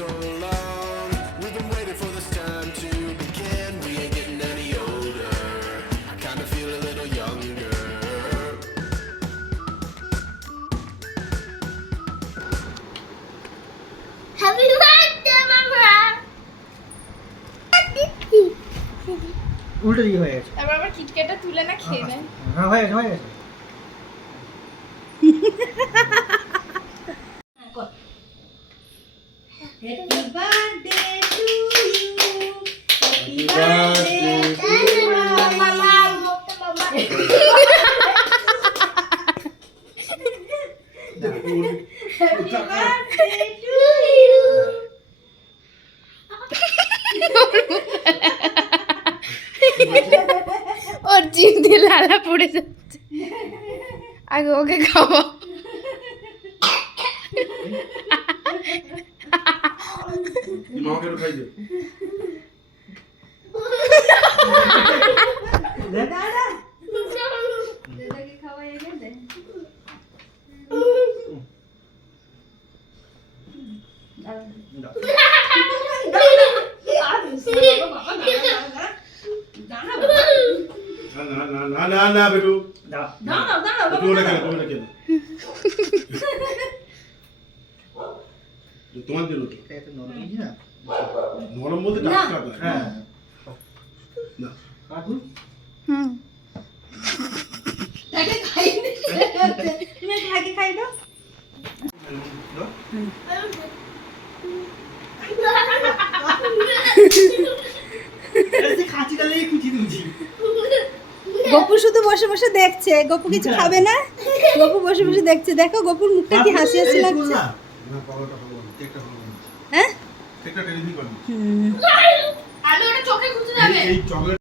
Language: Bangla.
so long. We've been waiting for this time to begin. We ain't getting any older. I kinda feel a little younger. Happy birthday, Mama! উল্টো দিকে হয়ে গেছে। তারপর আবার কিটক্যাটটা তুলে না খেয়ে নেয়। হ্যাঁ হয়ে গেছে হয়ে গেছে। Happy birthday to you. Happy birthday to you. Mama, Mama. Happy birthday to you. ওর জিভ দিয়ে লালা পড়ে যাচ্ছে। আগে ওকে খাওয়া। মাকে খাই দে। দাদাকে খাওয়াই আগে দে। না বেটু দাও। দাঁড়াও দাঁড়াও তুমি ওটা খেলে তুমি ওটা খেলে তোমার দিল তো এটা একটু নরম দিই না। নরম বলতে টাটকা তো হ্যাঁ। না কাকু হুম। তাকে খাই দে। তুমি তাকে খাই দাও। খাঁচিটা লেগে কুচি দিচ্ছি। গপু শুধু বসে বসে দেখছে, গপু কিছু খাবে না। গপু বসে বসে দেখছে, দেখো গপুর মুখটা কি হাসি হাসি লাগছে। না পাওয়াটা হবে না কেকটা হবে না হ্যাঁ কেকটা টেলিভিশন করবি আমি ওটা চোখে ঘুরতে যাবে। এই চকলেট